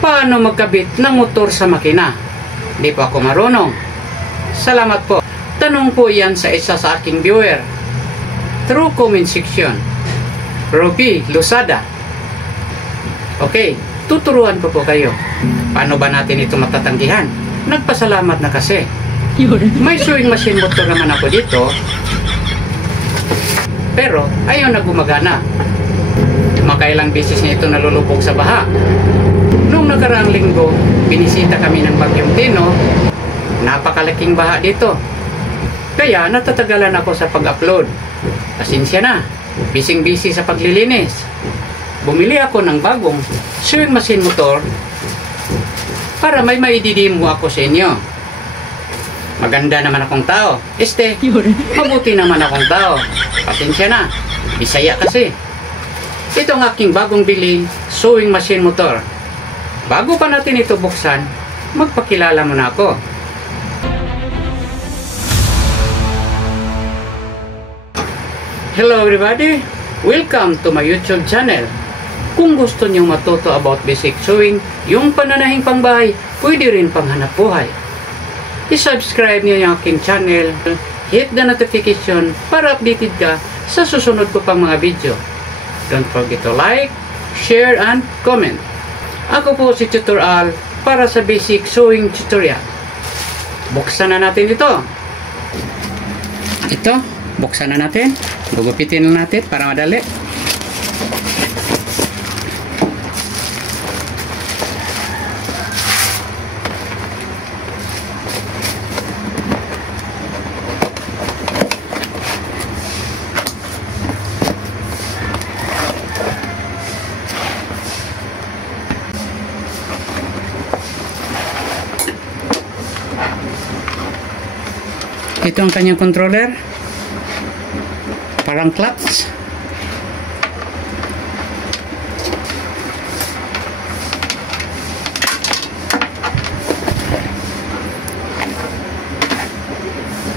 Paano magkabit ng motor sa makina? Di po ako marunong. Salamat po. Tanong po yan sa isa sa aking viewer. Through comment section. Ruby Lusada. Okay, tuturuan ko po kayo. Paano ba natin ito matatanggihan? Nagpasalamat na kasi. May sewing machine motor naman ako dito. Pero ayaw na gumagana. Makailang beses na ito nalulubog sa baha. Noong nakaraang linggo, binisita kami ng Bagyong Tino. Napakalaking baha dito. Kaya natatagalan ako sa pag-upload. Pasensya na, bising-busy sa paglilinis. Bumili ako ng bagong sewing machine motor para may maididimo ako sa inyo. Maganda naman akong tao. Mabuti naman akong tao. Pasensya na, Bisaya kasi. Ito ang aking bagong bili sewing machine motor. Bago pa natin ito buksan, magpakilala muna ako. Hello everybody! Welcome to my YouTube channel. Kung gusto niyong matuto about basic sewing, yung pananahing pangbahay, pwede rin panghanap buhay. I-subscribe niyo yung aking channel, hit the notification para updated ka sa susunod ko pang mga video. Don't forget to like, share, and comment. Ako po si Tutor Al para sa basic sewing tutorial. Buksan na natin ito. Ito, buksan na natin. Gugupitin na natin para madali. Ito ang kanyang controller. Parang clutch.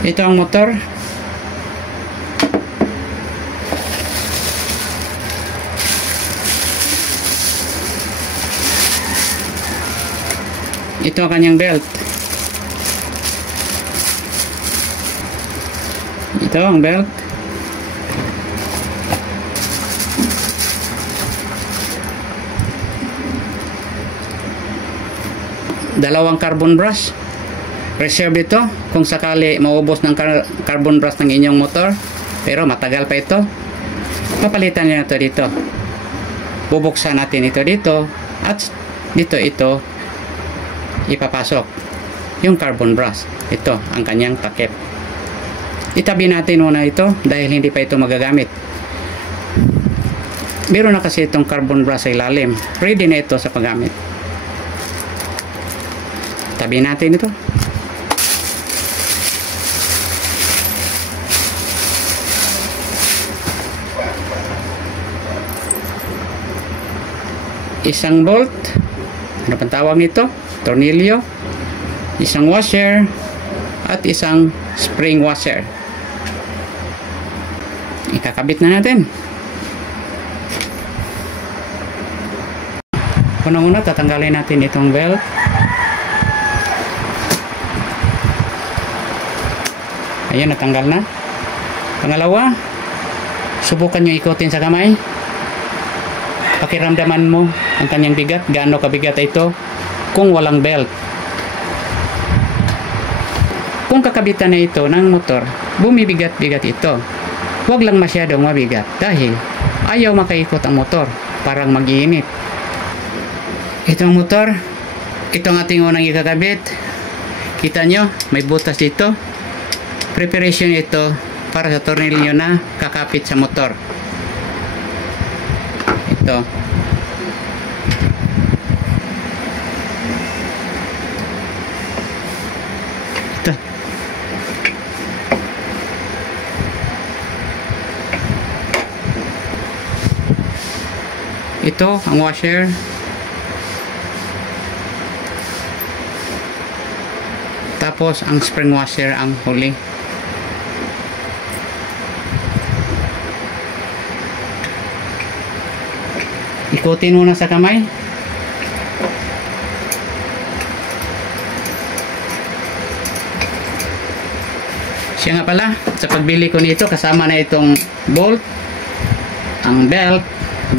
Ito ang motor. Ito ang kanyang belt. Ito ang belt. Dalawang carbon brush. Reserve ito kung sakali maubos ng carbon brush ng inyong motor. Pero matagal pa ito. Papalitan nyo na ito dito. Bubuksan natin ito dito. At dito ito ipapasok. Yung carbon brush. Ito ang kanyang takip. Itabi natin muna ito dahil hindi pa ito magagamit. Meron na kasi itong carbon brush sa ilalim. Ready na ito sa paggamit. Tabi natin ito. Isang bolt. Ano pang tawag nito? Tornilyo. Isang washer. At isang spring washer. Ikakabit na natin. Unang-una, tatanggalin natin itong belt. Ayan, natanggal na. Pangalawa, subukan nyo ikutin sa kamay. Pakiramdaman mo ang kanyang bigat. Gaano kabigat ito kung walang belt. Kung kakabitan na ito ng motor, bumibigat-bigat ito. Huwag lang masyadong mabigat dahil ayaw makaikot ang motor. Parang mag-iinit. Itong motor, ito ang ating unang ikakabit. Kita nyo, may butas dito. Preparation ito para sa tornilyo na kakapit sa motor. Ito. Ito. Ito ang washer. Tapos ang spring washer ang huli. Ikutin muna sa kamay. Siya nga pala, sa pagbili ko nito, kasama na itong bolt, ang belt,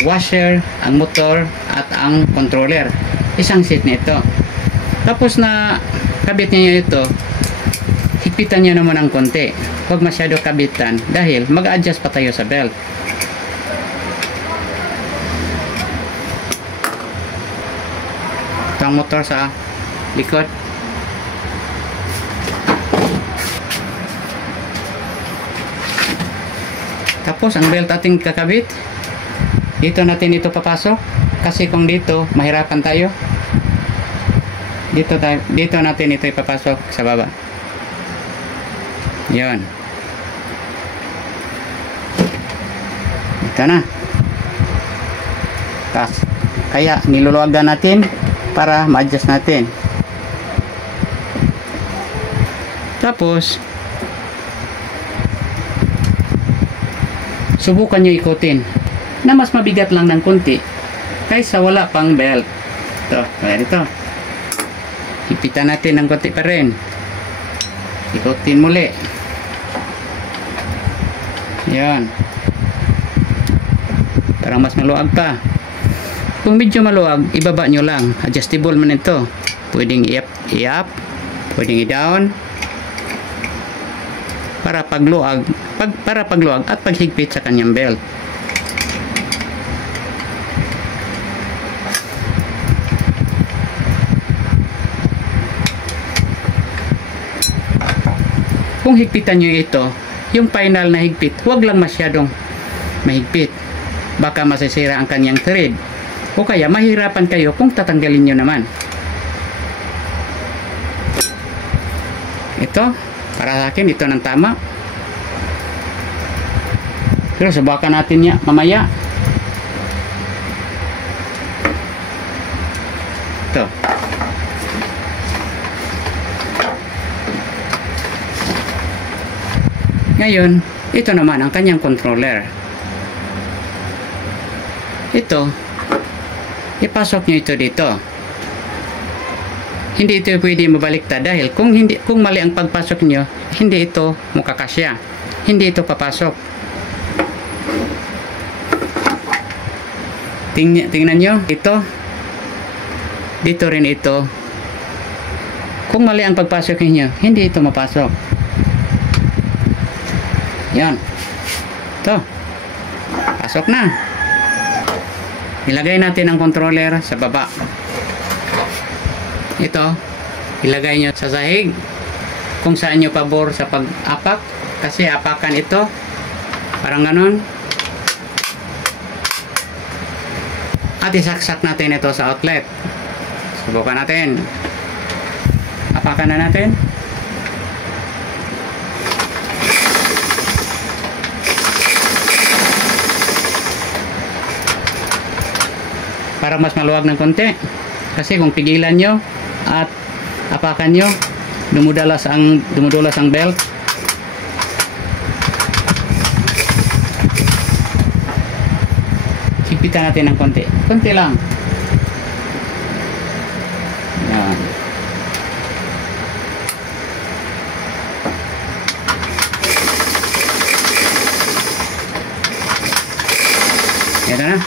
washer, ang motor, at ang controller. Isang set nito. Tapos na kabit niyo ito, higpitan niyo naman ng konti. Huwag masyado kabitan dahil mag-adjust pa tayo sa belt. Ito ang motor sa likod. Tapos ang belt ating kakabit, dito natin ito papasok kasi kung dito mahirapan tayo. Dito natin ito ipapasok sa baba. Yan. Ito na. Kaya niluluwagan natin para ma-adjust natin. Tapos subukan nyo ikutin na mas mabigat lang ng kunti kaysa wala pang belt. Ito, kaya dito. Hipitan natin ng konti pa rin. Ikutin muli. Yan. Parang mas maluwag pa. Kung medyo maluwag, ibaba nyo lang. Adjustable man ito. Pwedeng i-up, pwedeng i-down. Para pagluwag at paghigpit sa kanyang belt. Kung higpitan nyo ito, yung final na higpit, huwag lang masyadong mahigpit. Baka masisira ang kanyang thread. O kaya mahirapan kayo kung tatanggalin nyo naman. Ito, para sa akin, ito ng tama. Pero subukan natin niya mamaya. Ito. Ngayon, ito naman ang kanyang controller. Ito, ipasok nyo ito dito. Hindi ito pwede mabaliktad dahil kung mali ang pagpasok nyo, hindi ito mukakasya. Hindi ito papasok. Tingnan nyo, ito. Dito rin ito. Kung mali ang pagpasok niyo, hindi ito mapasok. Yan. Ito. Pasok na. Ilagay natin ang controller sa baba. Ito, ilagay nyo sa sahig. Kung saan nyo pabor sa pag-apak. Kasi apakan ito. Parang ganun. At isaksak natin ito sa outlet. Subukan natin. Apakan na natin. Para mas maluwag ng konti. Kasi kung pigilan nyo at apakan nyo, dumudulas ang belt. Higpitan natin ng konti. Konti lang. Yan. Ito na.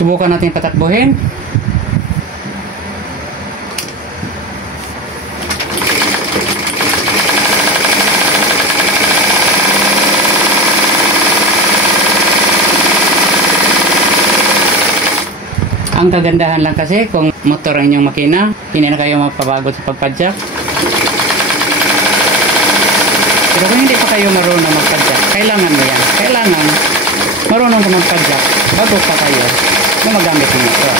Subukan natin patakbuhin. Ang kagandahan lang kasi kung motor ang inyong makina, hindi na kayo magpapagod sa pagpadyak. Pero kung hindi pa kayo marunong magpadyak, kailangan mo yan. Kailangan marunong ka magpadyak bago pa kayo gumagamit ng motor.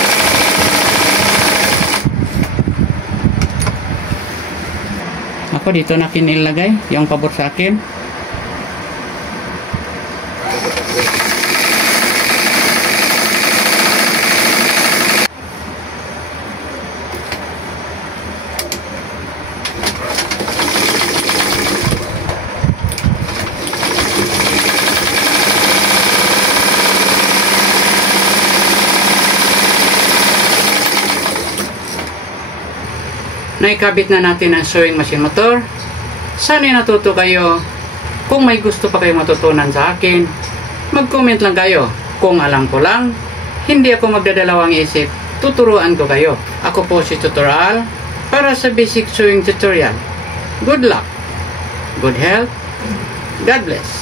Ako dito na kinilagay yung pabor sa akin. naikabit na natin ang sewing machine motor. Sana'y natuto kayo. Kung may gusto pa kayo matutunan sa akin, mag-comment lang kayo. Kung alam ko lang, hindi ako magdadalawang isip, tuturuan ko kayo. Ako po si Tutorial para sa basic sewing tutorial. Good luck, good health, God bless.